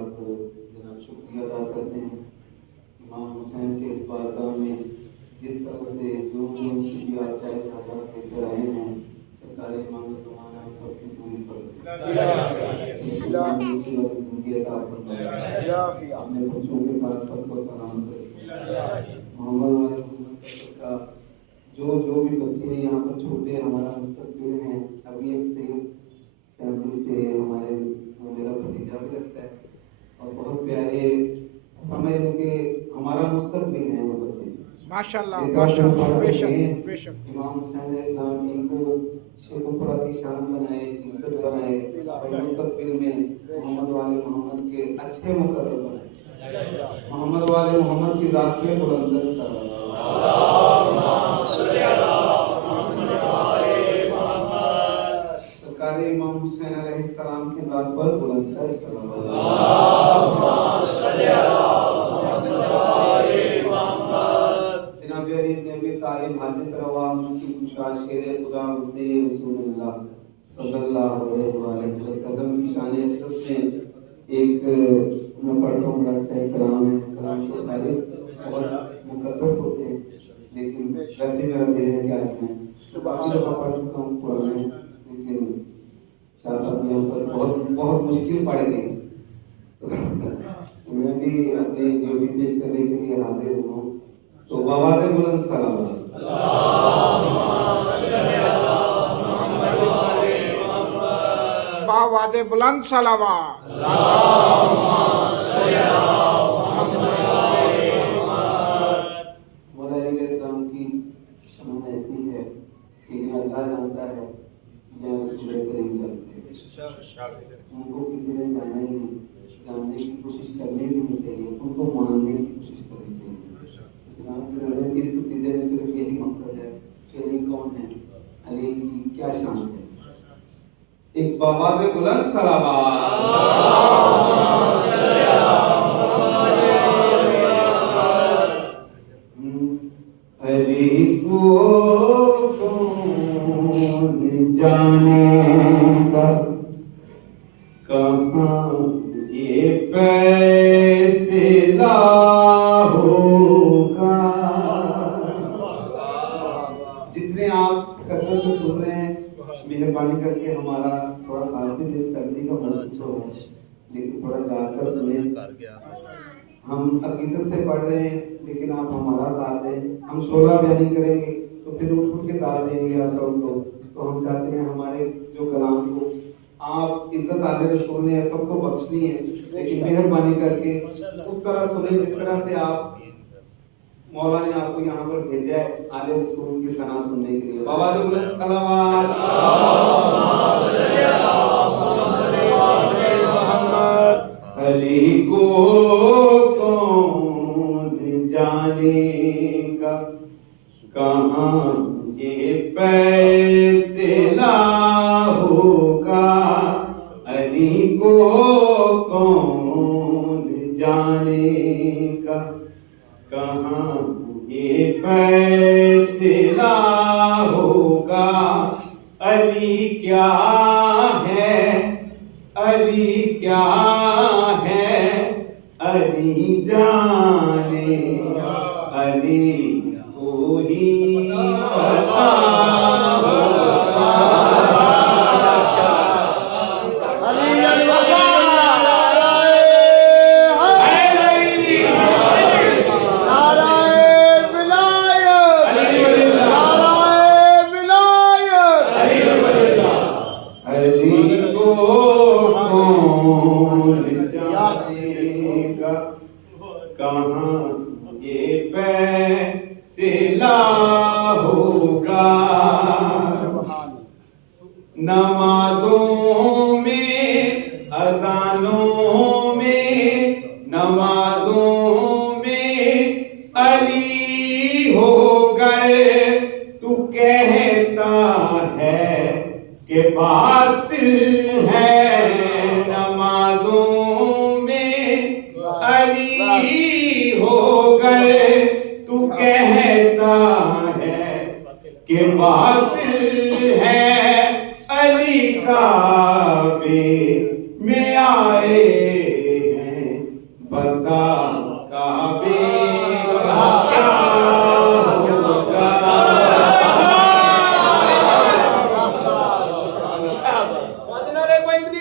بات جناب شکریہ ادا کرتے ہیں امام حسین کے اس بارگاہ میں جس طرح سے جو بھی آپ کے چڑھائے ہیں سرکار امام زمانہ سب کی پوری فرض اپنے بچوں کے ساتھ سب کو سلام کریں محمد کا جو بھی بچے ہیں یہاں پر چھوٹے ہمارا مستقبل ہیں ابھی ایک سے فیملی سے ہمارے میرا بھتیجا بھی لگتا ہے اور بہت پیارے سمجھ لو کہ ہمارا مستقبل ہے وہ بچے ماشاءاللہ ماشاءاللہ بے شک بے شک امام حسین علیہ السلام ان کو شیخ پورا کی شان بنائے عزت بنائے اور مستقبل میں محمد والے محمد کے اچھے مقرر بنائے محمد والے محمد کی ذات پہ بلند سرکار امام حسین علیہ السلام کی ذات پر بلند جناب علی نے بھی تعلیم حاجت روا مشکل کشا شیر خدا وسیع رسول اللہ صلی اللہ علیہ وسلم کی شان عزت میں ایک میں پڑھتا ہوں بڑا اچھا کلام ہے کلام تو سارے بہت مقدس ہوتے ہیں لیکن ویسے میرا دل ہے کہ آج میں کافی دفعہ پڑھ چکا ہوں قرآن میں لیکن شاہ صاحب یہاں پر بہت مشکل پڑھ گئی میں بھی اپنے جو بھی پیش کرنے کے لیے حاضر ہوں تو بابا سے بلند سلام باواد بلند صلوات مولا علیہ السلام کی شان ایسی ہے کہ یہ اللہ جانتا ہے یا رسول کریم جانتے ہیں ان کو کسی نے جانا ہی نہیں جاننے کی کوشش کرنی بھی نہیں چاہیے ان کو ماننے کی کوشش کرنی چاہیے اس قصیدے میں صرف یہی مقصد ہے کہ علی کون ہے علی کی کیا شان ہے ایک بابا سے بلند علی کو کون جانے گا کہاں یہ فیصلہ ہوگا جتنے آپ قدر سے سن رہے ہیں مہربانی کر کے ہمارا تھوڑا ساتھ بھی دے سردی کا موسم ہو ہے لیکن تھوڑا جا کر سنیں ہم عقیدت سے پڑھ رہے ہیں لیکن آپ ہمارا ساتھ دیں ہم شعلہ بیانی کریں گے تو پھر اٹھ کے دار دیں گے آپ سب کو تو ہم چاہتے ہیں ہمارے جو کلام کو آپ عزت عالیہ رسول نے سب کو بخشنی ہے لیکن مہربانی کر کے اس طرح سنیں جس طرح سے آپ مولا نے آپ کو یہاں پر بھیجا ہے عالیہ رسول کی ثنا سننے کے لیے بابا جو بلند صلوات علی کو کون جانے گا کہاں یہ فیصلہ ہوگا علی کو کون جانے گا کہاں یہ فیصلہ ہوگا علی کیا ہے علی کیا ہے علی جانے علی کو ہی پتا کہاں یہ فیصلہ ہوگا نمازوں میں اذانوں میں نمازوں میں علی ہو گئے تو کہتا ہے کہ باطل ہے نمازوں میں علی ہو گئے تو کہتا ہے کہ باطل ہے علی کعبے میں آئے ہیں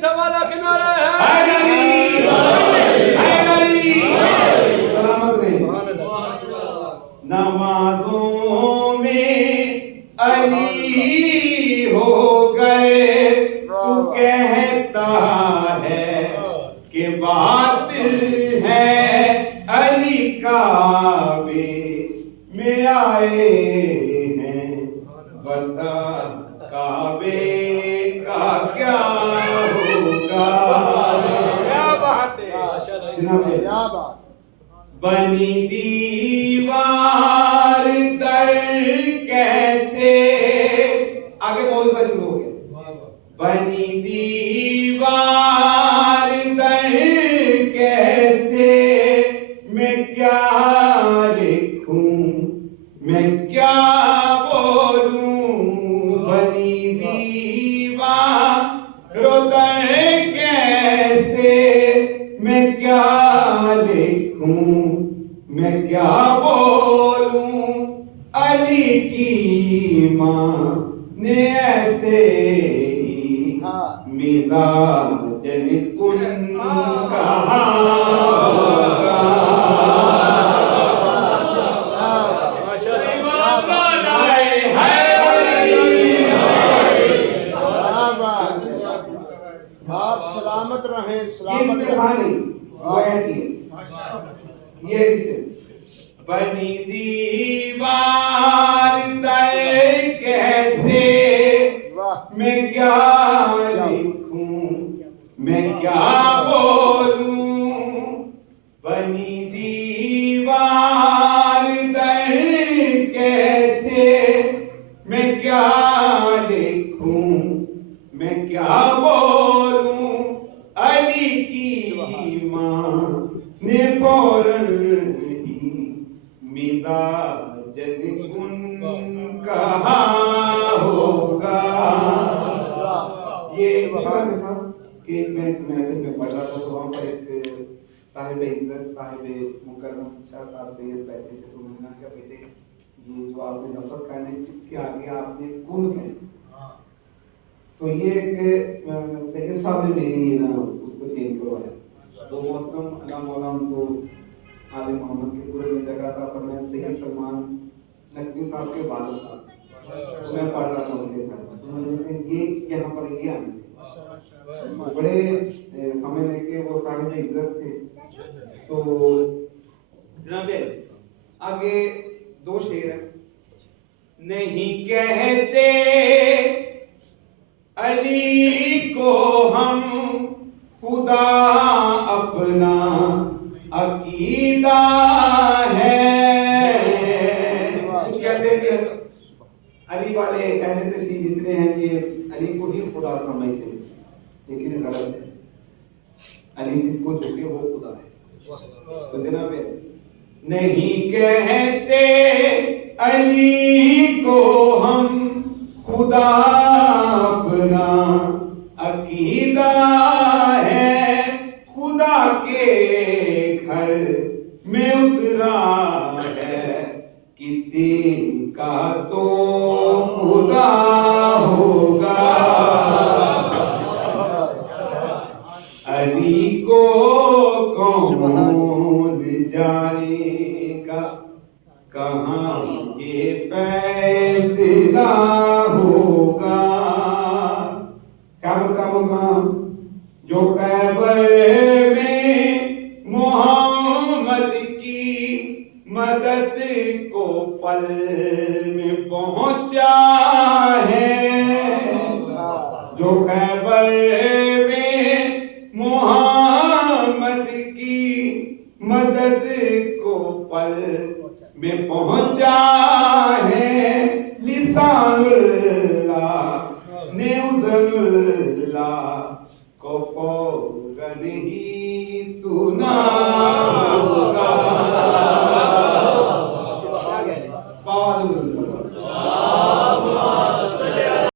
پیچھے والا کنارہ ہے سلامت رہے نمازوں میں علی ہو گئے تو کہتا ہے کہ باطل ہے علی کعبے میں آئے ہیں بتا کعبے کا کیا ہوگا کیا بات ہے کیا بات بنی دیوار در کیسے آگے موضوع شروع ہو گیا بنی دیوار در کیسے میں کیا لکھوں میں کیا بولوں بنی دیوار در کیسے میں کیا لکھوں میں کیا بولوں علی کی ماں نے ایسے ہی مزاج کن کہا آپ سلامت رہیں سلامت رہانی یہ بنی دیوار در کیسے میں کیا لکھوں میں کیا بولوں بنی دیوار در کیسے میں کیا لکھوں میں کیا بولوں علی کی ماں نے فوراً ہی مزاج کن کہا ہوگا یہ کہ میں محفل میں پڑھ رہا تھا تو وہاں پر ایک صاحب عزت صاحب مکرم شاہ صاحب سید بیٹھے تھے تو میں نے کہا بیٹے یہ جو آپ نے لفظ کہنے اس کے آگے آپ نے کن کہنا تو یہ ایک سید صاحب نے میری اس کو چینج کروایا تو محترم علامہ مولانا کو عالم محمد کے پورے میں جگہ تھا پر میں سید سلمان نقوی صاحب کے والد صاحب میں پڑھ رہا تھا ان کے گھر یہ یہاں پر یہ آنے تھے بڑے سمجھ لیں کہ وہ صاحب عزت تھے تو جناب آگے دو شعر ہیں نہیں کہتے علی کو ہم خدا اپنا عقیدہ ہے کچھ کہتے ہیں علی والے اہل تشیع جتنے ہیں یہ علی کو ہی خدا سمجھتے ہیں لیکن غلط ہے علی جس کو جھکے وہ خدا ہے تو جناب نہیں کہتے علی کو ہم خدا اپنا عقیدہ ہے خدا کے گھر میں اترا ہے کسی کا تو خدا ہوگا علی کو کون جائے گا کہاں یہ فیصلہ ہوگا خیبر کا مقام جو خیبر میں محمد کی مدد کو پل میں پہنچا ہے جو خیبر میں محمد کی مدد کو پل میں پہنچا ہے لسان اللہ نے عزم اللہ کو فوراً ہی سنا ہوگا